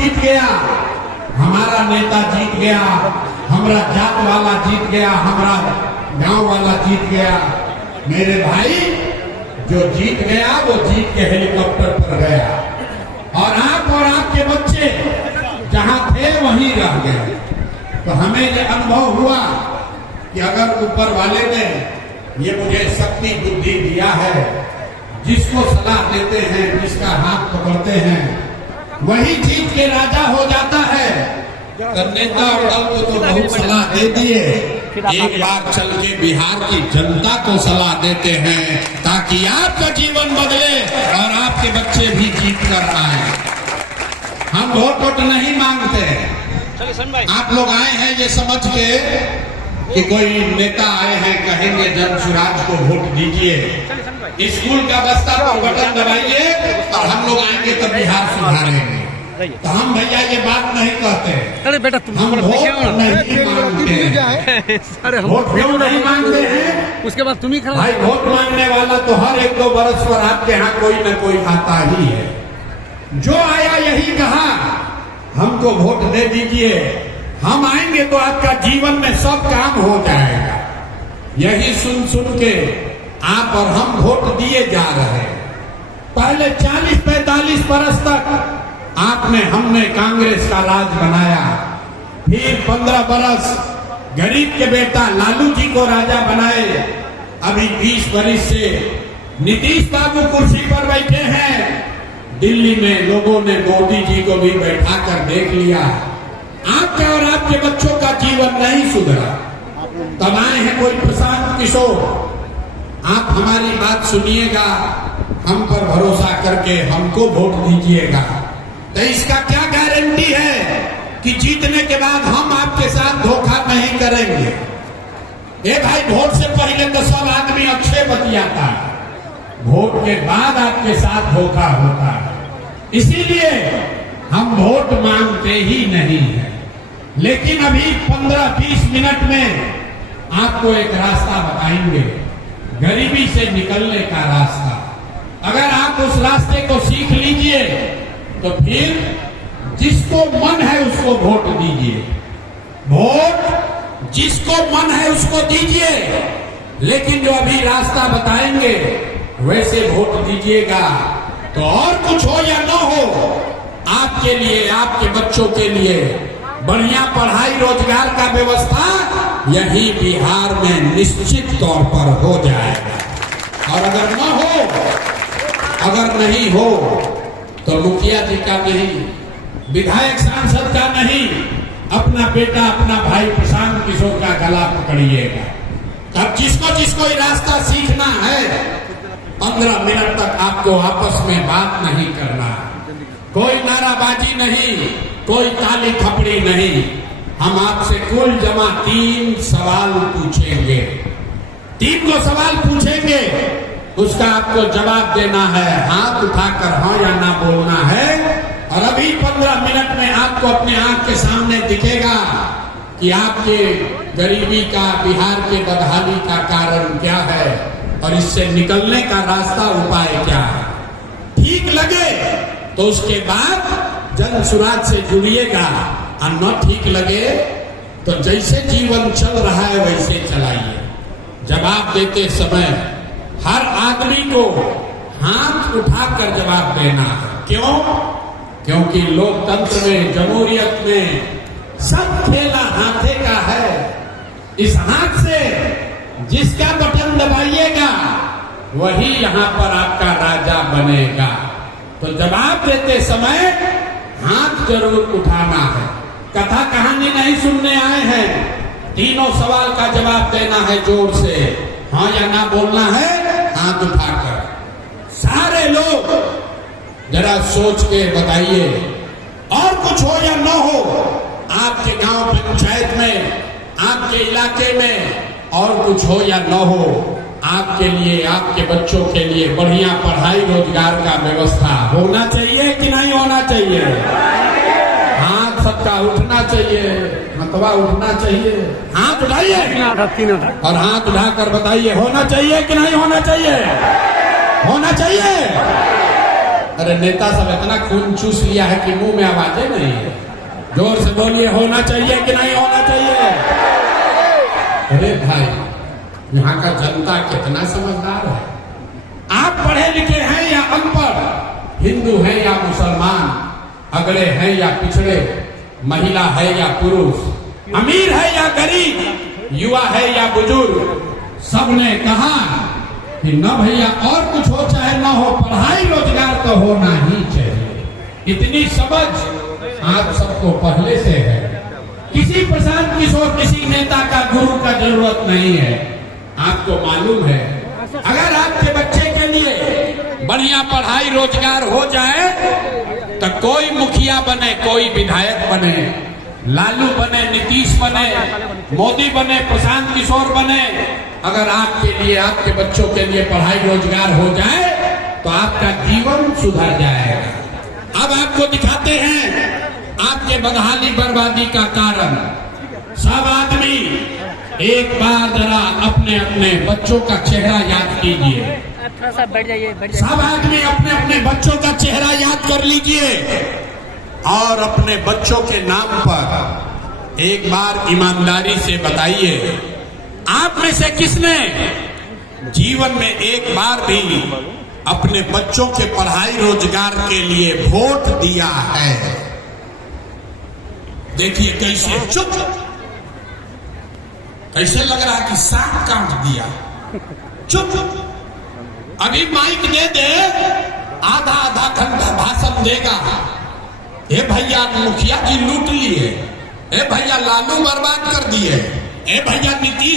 जीत गया, हमारा नेता जीत गया, हमारा जात वाला जीत गया, हमारा गांव वाला जीत गया। मेरे भाई, जो जीत गया वो जीत के हेलीकॉप्टर पर गया, और आप और आपके बच्चे जहां थे वहीं रह गए। तो हमें ये अनुभव हुआ कि अगर ऊपर वाले ने ये मुझे शक्ति बुद्धि दिया है, जिसको सलाह देते हैं, जिसका हाथ पकड़ते हैं, वही जीत के राजा हो जाता है। तो नेता और दल को तो बहुत सलाह दे दिए, एक बार चल के बिहार की जनता को सलाह देते हैं ताकि आपका जीवन बदले और आपके बच्चे भी जीत कर आए। हम वोट नहीं मांगते, आप लोग आए हैं ये समझ के कि कोई नेता आए हैं, कहेंगे जन सुराज को वोट दीजिए, स्कूल का बस्ता पर बटन दबाइए और हम लोग आएंगे तो बिहार सुधारेंगे। तो हम भैया ये बात नहीं कहते। अरे बेटा तुम हम वोट नहीं मांगते हैं। वोट क्यों नहीं मांगते हैं? उसके बाद तुम ही खड़ा। भाई, वोट मांगने वाला तो हर 1-2 बरस पर आपके यहाँ कोई न कोई आता ही है। जो आया यही कहा हमको वोट दे दीजिए, हम आएंगे तो आपका जीवन में सब काम हो जाएगा। यही सुन सुन के आप और हम वोट दिए जा रहे हैं। पहले 40-45 बरस तक आपने हमने कांग्रेस का राज बनाया, फिर 15 बरस गरीब के बेटा लालू जी को राजा बनाए, अभी 20 बरस से नीतीश बाबू कुर्सी पर बैठे हैं। दिल्ली में लोगों ने मोदी जी को भी बैठा कर देख लिया, आपके और आपके बच्चों का जीवन नहीं सुधरा। तब आए हैं कोई प्रशांत किशोर, आप हमारी बात सुनिएगा, हम पर भरोसा करके हमको वोट दीजिएगा। तो इसका क्या गारंटी है कि जीतने के बाद हम आपके साथ धोखा नहीं करेंगे? ए भाई, वोट से पहले तो सब आदमी अच्छे बतियाता है, वोट के बाद आपके साथ धोखा होता है। इसीलिए हम वोट मांगते ही नहीं है। लेकिन अभी 15-20 मिनट में आपको एक रास्ता बताएंगे, गरीबी से निकलने का रास्ता। अगर आप उस रास्ते को सीख लीजिए तो फिर जिसको मन है उसको वोट दीजिए, वोट जिसको मन है उसको दीजिए। लेकिन जो अभी रास्ता बताएंगे वैसे वोट दीजिएगा, तो और कुछ हो या न हो, आपके लिए, आपके बच्चों के लिए बढ़िया पढ़ाई रोजगार का व्यवस्था यही बिहार में निश्चित तौर पर हो जाएगा। और अगर न हो, अगर नहीं हो, तो मुखिया जी का नहीं, विधायक सांसद का नहीं, अपना बेटा, अपना भाई प्रशांत किशोर का गला पकड़िएगा। तब जिसको जिसको ये रास्ता सीखना है, 15 मिनट तक आपको आपस में बात नहीं करना, कोई नाराबाजी नहीं, कोई ताली थपड़ी नहीं। हम आपसे कुल जमा 3 सवाल पूछेंगे, 3 सवाल पूछेंगे, उसका आपको जवाब देना है, हाथ उठाकर हाँ या ना बोलना है। और अभी 15 मिनट में आपको अपने आंख के सामने दिखेगा कि आपके गरीबी का, बिहार के बदहाली का कारण क्या है और इससे निकलने का रास्ता, उपाय क्या है। ठीक लगे तो उसके बाद जन सुराज से जुड़िएगा, और न ठीक लगे तो जैसे जीवन चल रहा है वैसे चलाइए। जवाब देते समय हर आदमी को हाथ उठाकर जवाब देना है। क्यों? क्योंकि लोकतंत्र में, जमहूरियत में सब खेला हाथे का है। इस हाथ से जिसका बटन दबाइएगा वही यहाँ पर आपका राजा बनेगा। तो जवाब देते समय हाथ जरूर उठाना है। कथा कहानी नहीं सुनने आए हैं, 3 सवाल का जवाब देना है जोर से, हाँ या ना बोलना है, हाथ उठाकर। सारे लोग जरा सोच के बताइए, और कुछ हो या न हो, आपके गांव पंचायत में, आपके इलाके में और कुछ हो या न हो, आपके लिए, आपके बच्चों के लिए बढ़िया पढ़ाई रोजगार का व्यवस्था होना चाहिए कि नहीं होना चाहिए? हाथ सबका उठना चाहिए, मतवा उठना चाहिए। हाथ उठाइए और हाथ उठाकर बताइए, होना चाहिए कि नहीं होना चाहिए? होना चाहिए। अरे नेता सब इतना खून चूस लिया है कि मुंह में आवाजें नहीं है। जोर से बोलिए, होना चाहिए कि नहीं होना चाहिए? अरे भाई, यहाँ का जनता कितना समझदार है। आप पढ़े लिखे हैं या अनपढ़, हिंदू हैं या मुसलमान, अगड़े हैं या पिछड़े, महिला है या पुरुष, अमीर है या गरीब, युवा है या बुजुर्ग, सबने कहा कि न भैया और कुछ हो चाहे न हो, पढ़ाई रोजगार तो होना ही चाहिए। इतनी समझ आप सबको पहले से है। किसी प्रशांत किशोर, किसी नेता का, गुरु का जरूरत नहीं है। आपको मालूम है, अगर आपके बच्चे के लिए बढ़िया पढ़ाई रोजगार हो जाए तो कोई मुखिया बने, कोई विधायक बने, लालू बने, नीतीश बने, मोदी बने, प्रशांत किशोर बने, अगर आपके लिए, आपके बच्चों के लिए पढ़ाई रोजगार हो जाए तो आपका जीवन सुधर जाएगा। अब आपको दिखाते हैं आपके बदहाली बर्बादी का कारण। सब आदमी एक बार जरा अपने अपने बच्चों का चेहरा याद कीजिए। थोड़ा सा बैठ जाइए। सब आदमी अपने अपने बच्चों का चेहरा याद कर लीजिए और अपने बच्चों के नाम पर एक बार ईमानदारी से बताइए, आप में से किसने जीवन में एक बार भी अपने बच्चों के पढ़ाई रोजगार के लिए वोट दिया है? देखिए कैसे चुप, कैसे लग रहा है कि सांप काट दिया। चुप, अभी माइक दे दे, आधा आधा घंटा भाषण देगा। ए भैया मुखिया जी लूट लिए, ए भैया लालू बर्बाद कर दिए, ए भैया नीतीश